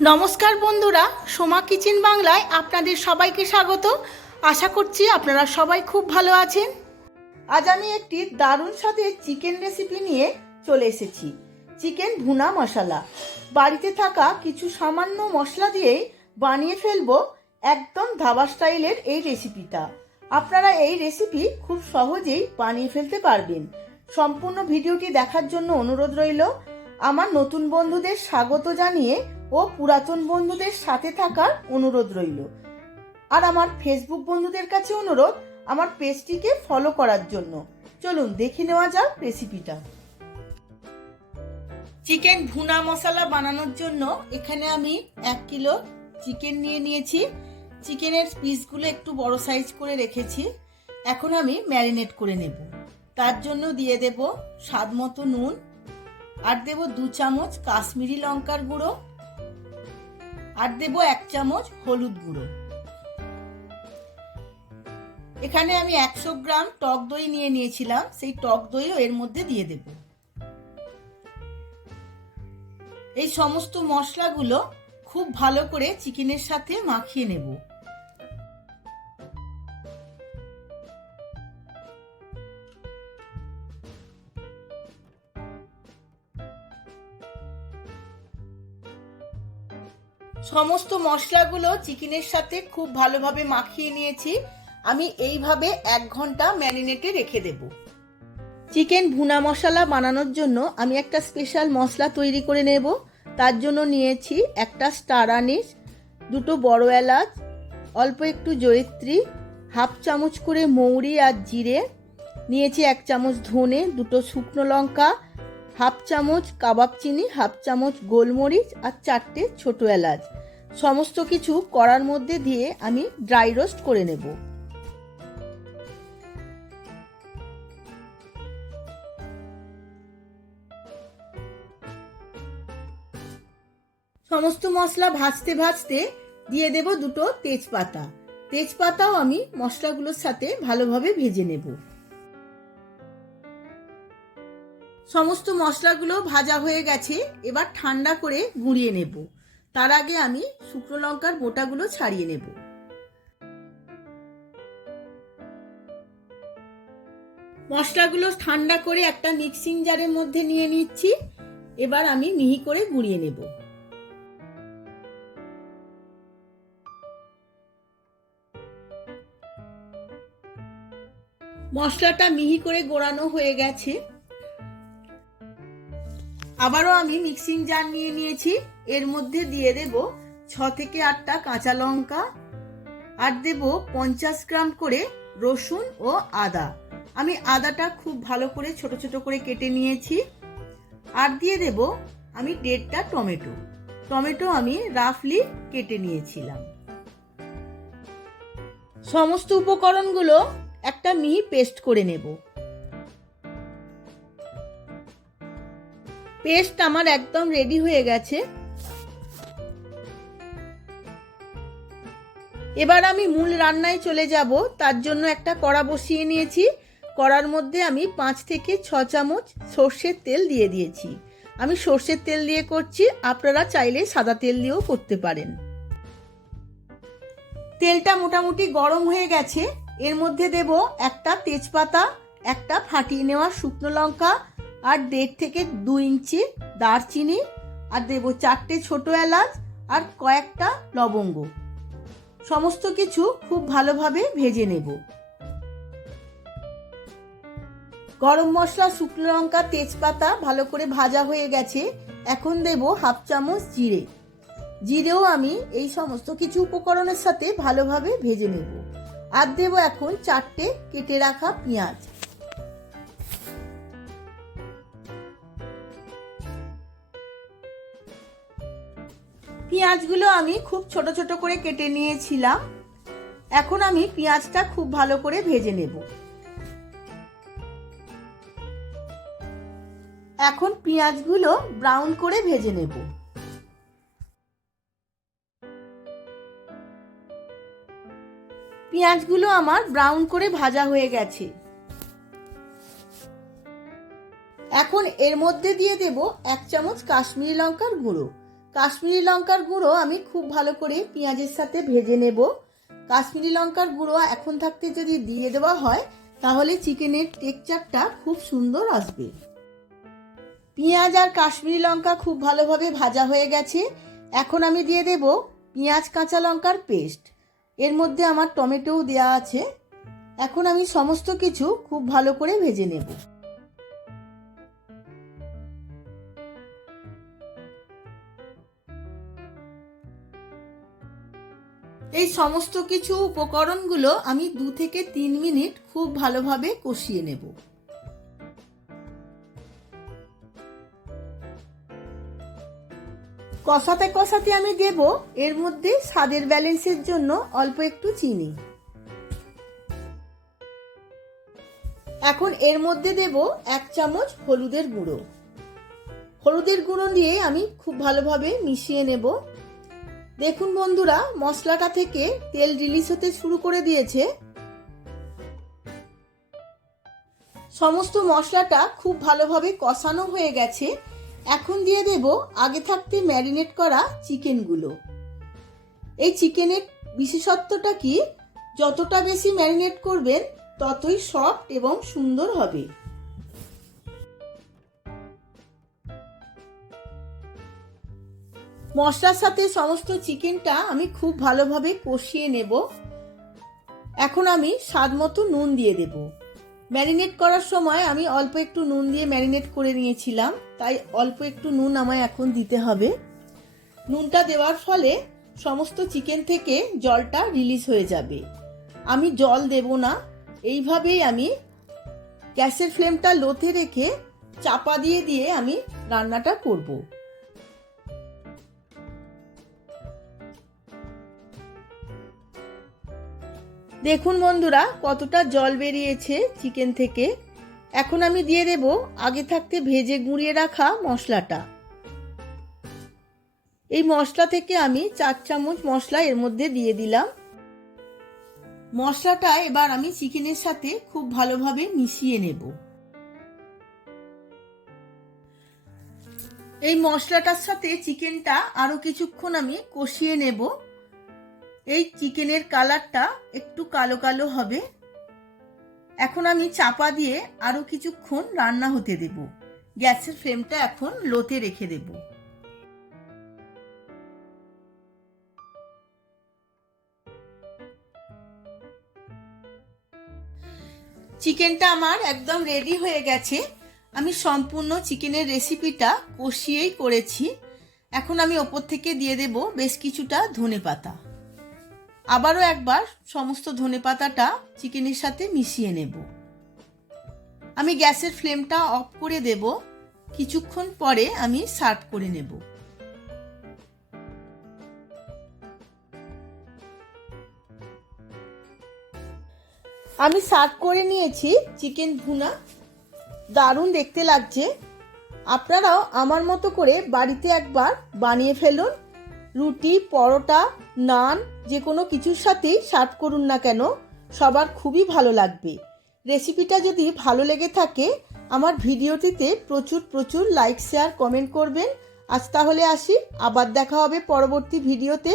নমস্কার বন্ধুরা, সোমা কিচেন বাংলায় আপনাদের সবাইকে স্বাগত। আশা করছি আপনারা সবাই খুব ভালো আছেন। আজ আমি একটি দারুণ স্বাদের চিকেন রেসিপি নিয়ে চলে এসেছি। চিকেন ভুনা মশলা। বাড়িতে থাকা কিছু সামান্য মশলা দিয়েই বানিয়ে ফেলবো একদম ধাবা স্টাইলের এই রেসিপিটা। আপনারা এই রেসিপি খুব সহজেই বানিয়ে ফেলতে পারবেন। সম্পূর্ণ ভিডিওটি দেখার জন্য অনুরোধ রইল। আমার নতুন বন্ধুদের স্বাগত জানিয়ে ও পুরাতন বন্ধুদের সাথে থাকার অনুরোধ রইল। আর আমার ফেসবুক বন্ধুদের কাছে অনুরোধ আমার পেজটিকে ফলো করার জন্য। চলুন দেখে নেওয়া যাক রেসিপিটা। চিকেন ভুনা মশলা বানানোর জন্য এখানে আমি 1 কিলো চিকেন নিয়ে নিয়েছি। চিকেনের পিসগুলো একটু বড় সাইজ করে রেখেছি। এখন আমি ম্যারিনেট করে নেব। তার জন্য দিয়ে দেব স্বাদ মতো নুন, আর দেব 2 চামচ কাশ্মীরি লঙ্কার গুঁড়ো, আর দেব 1 চামচ হলুদ গুঁড়ো। এখানে আমি 100 গ্রাম টক দই নিয়ে নিয়েছিলাম, সেই টক দইও এর মধ্যে দিয়ে দেব। এই সমস্ত মশলাগুলো খুব ভালো করে চিকেনের সাথে মাখিয়ে নেব। সমস্ত মশলাগুলো চিকেনের সাথে খুব ভালোভাবে মাখিয়ে নিয়েছি। আমি এইভাবে 1 ঘন্টা ম্যারিনেটে রেখে দেব। চিকেন ভুনা মশলা বানানোর জন্য আমি একটা স্পেশাল মশলা তৈরি করে নেব। তার জন্য নিয়েছি একটা স্টার আনিস, 2টো বড় এলাচ, অল্প একটু জয়িত্রী, 1/2 চামচ করে মৌরি আর জিরে, নিয়েছি 1 চামচ ধনে, 2টো শুকনো লঙ্কা, 1/2 চামচ কাবাব চিনি, 1/2 চামচ গোলমরিচ আর 4টে ছোট এলাচ। সমস্ত কিছু কড়ার মধ্যে দিয়ে আমি ড্রাই রোস্ট করে নেব। সমস্ত মশলা ভাজতে ভাজতে দিয়ে দেব 2টো তেজপাতা। তেজপাতাও আমি মশলাগুলোর সাথে ভালোভাবে ভেজে নেব। সমস্ত মশলাগুলো ভাজা হয়ে গেছে, এবার ঠান্ডা করে গুঁড়িয়ে নেব। তার আগে আমি শুকনো লঙ্কার বোটাগুলো ছাড়িয়ে নেব। মশলাগুলো ঠান্ডা করে একটা মিক্সিং জারের মধ্যে নিয়ে নিচ্ছি। এবার আমি মিহি করে গুঁড়িয়ে নেব। মশলাটা মিহি করে গোড়ানো হয়ে গেছে। আবারও আমি মিক্সিং জার নিয়ে নিয়েছি। এর মধ্যে দিয়ে দেব 6 থেকে 8টা কাঁচা লঙ্কা, আর দেব 50 গ্রাম করে রসুন ও আদা। আমি আদাটা খুব ভালো করে ছোট ছোট করে কেটে নিয়েছি। আর দিয়ে দেব আমি 1.5টা টমেটো। টমেটো আমি রাফলি কেটে নিয়েছিলাম। সমস্ত উপকরণগুলো একটা মিহি পেস্ট করে নেব। পেস্ট আমার একদম রেডি হয়ে গেছে। এবার আমি মূল রান্নায় চলে যাব। তার জন্য একটা কড়া বসিয়ে নিয়েছি। কড়ার মধ্যে আমি 5 থেকে 6 চামচ সর্ষের তেল দিয়ে দিয়েছি। আমি সর্ষের তেল দিয়ে করছি, আপনারা চাইলে সাদা তেল দিয়েও করতে পারেন। তেলটা মোটামুটি গরম হয়ে গেছে। এর মধ্যে দেব একটা তেজপাতা, একটা ফাটিয়ে নেওয়া শুকনো লঙ্কা, আর 1.5 থেকে 2 ইঞ্চি দারচিনি, আর দেব 4টে ছোট এলাচ আর কয়েকটা লবঙ্গ। সমস্ত কিছু খুব ভালোভাবে ভেজে নেব। গরম মশলা, শুকনো লঙ্কা, তেজপাতা ভালো করে ভাজা হয়ে গেছে। এখন দেব 1/2 চামচ জিরে। জিরেও আমি এই সমস্ত কিছু উপকরণের সাথে ভালোভাবে ভেজে নেব। আর দেব এখন 4টে কেটে রাখা পেঁয়াজ। পেঁয়াজগুলো আমি খুব ছোট ছোট করে কেটে নিয়েছিলাম। এখন আমি পেঁয়াজটা খুব ভালো করে ভেজে নেব। এখন পেঁয়াজগুলো ব্রাউন করে ভেজে নেব। পেঁয়াজগুলো আমার ব্রাউন করে ভাজা হয়ে গেছে। এখন এর মধ্যে দিয়ে দেব 1 চামচ কাশ্মীরি লঙ্কার গুঁড়ো। কাশ্মীরি লঙ্কার গুঁড়ো আমি খুব ভালো করে পেঁয়াজের সাথে ভেজে নেব। কাশ্মীরি লঙ্কার গুঁড়ো এখন থাকতে যদি দিয়ে দেওয়া হয় তাহলে চিকেনের টেক্সচারটা খুব সুন্দর আসবে। পেঁয়াজ আর কাশ্মীরি লঙ্কা খুব ভালোভাবে ভাজা হয়ে গেছে। এখন আমি দিয়ে দেব পেঁয়াজ কাঁচা লঙ্কার পেস্ট। এর মধ্যে আমার টমেটোও দেওয়া আছে। এখন আমি সমস্ত কিছু খুব ভালো করে ভেজে নেব। এই সমস্ত কিছু উপকরণগুলো আমি 2 থেকে 3 মিনিট খুব ভালোভাবে কষিয়ে নেব। কষাতে কষাতে আমি দেব এর মধ্যে স্বাদের ব্যালেন্সের জন্য অল্প একটু চিনি। এখন এর মধ্যে দেব 1 চামচ হলুদের গুঁড়ো। হলুদের গুঁড়ো দিয়ে আমি খুব ভালোভাবে মিশিয়ে নেব। দেখুন বন্ধুরা, মশলাটা থেকে তেল রিলিজ হতে শুরু করে দিয়েছে। সমস্ত মশলাটা খুব ভালোভাবে কষানো হয়ে গেছে। এখন দিয়ে দেব আগে থাকতে ম্যারিনেট করা চিকেনগুলো। এই চিকেনের বিশেষত্বটা কি, যতটা বেশি ম্যারিনেট করবেন ততই সফট এবং সুন্দর হবে। মশলার সাথে সমস্ত চিকেনটা আমি খুব ভালোভাবে কষিয়ে নেব। এখন আমি স্বাদ মতো নুন দিয়ে দেব। ম্যারিনেট করার সময় আমি অল্প একটু নুন দিয়ে ম্যারিনেট করে নিয়েছিলাম, তাই অল্প একটু নুন আমায় এখন দিতে হবে। নুনটা দেওয়ার ফলে সমস্ত চিকেন থেকে জলটা রিলিজ হয়ে যাবে। আমি জল দেব না, এইভাবেই আমি গ্যাসের ফ্লেমটা লোতে রেখে চাপা দিয়ে দিয়ে আমি রান্নাটা করব। দেখুন বন্ধুরা, কতটা জল বেরিয়েছে চিকেন থেকে। এখন আমি দিয়ে দেব আগে থাকতে ভেজে গুঁড়িয়ে রাখা মশলাটা। এই মশলা থেকে আমি 4 চামচ মশলা এর মধ্যে দিয়ে দিলাম। মশলাটা এবার আমি চিকেনের সাথে খুব ভালোভাবে মিশিয়ে নেব। এই মশলাটার সাথে চিকেনটা আরো কিছুক্ষণ আমি কষিয়ে নেব। এই চিকেনের কালারটা একটু কালো কালো হবে। এখন আমি চাপা দিয়ে আরো কিছুক্ষণ রান্না হতে দেব। গ্যাসের ফ্লেমটা এখন লোতে রেখে দেব। চিকেনটা আমার একদম রেডি হয়ে গেছে। আমি সম্পূর্ণ চিকেনের রেসিপিটা কষিয়েই করেছি। এখন আমি ওপর থেকে দিয়ে দেব বেশ কিছুটা ধনেপাতা। আবারও একবার সমস্ত ধনেপাতাটা চিকেনের সাথে মিশিয়ে নেব। আমি গ্যাসের ফ্লেমটা অফ করে দেব। কিছুক্ষণ পরে আমি সার্ভ করে নেব। আমি সার্ভ করে নিয়েছি চিকেন ভুনা। দারুণ দেখতে লাগছে। আপনারাও আমার মতো করে বাড়িতে একবার বানিয়ে ফেলুন। রুটি, পরোটা, নান যে কোনো কিছুর সাথেই সার্ভ করুন না কেন, সবার খুবই ভালো লাগবে। রেসিপিটা যদি ভালো লেগে থাকে আমার ভিডিওটিতে প্রচুর প্রচুর লাইক, শেয়ার, কমেন্ট করবেন। আজ তাহলে আসি, আবার দেখা হবে পরবর্তী ভিডিওতে।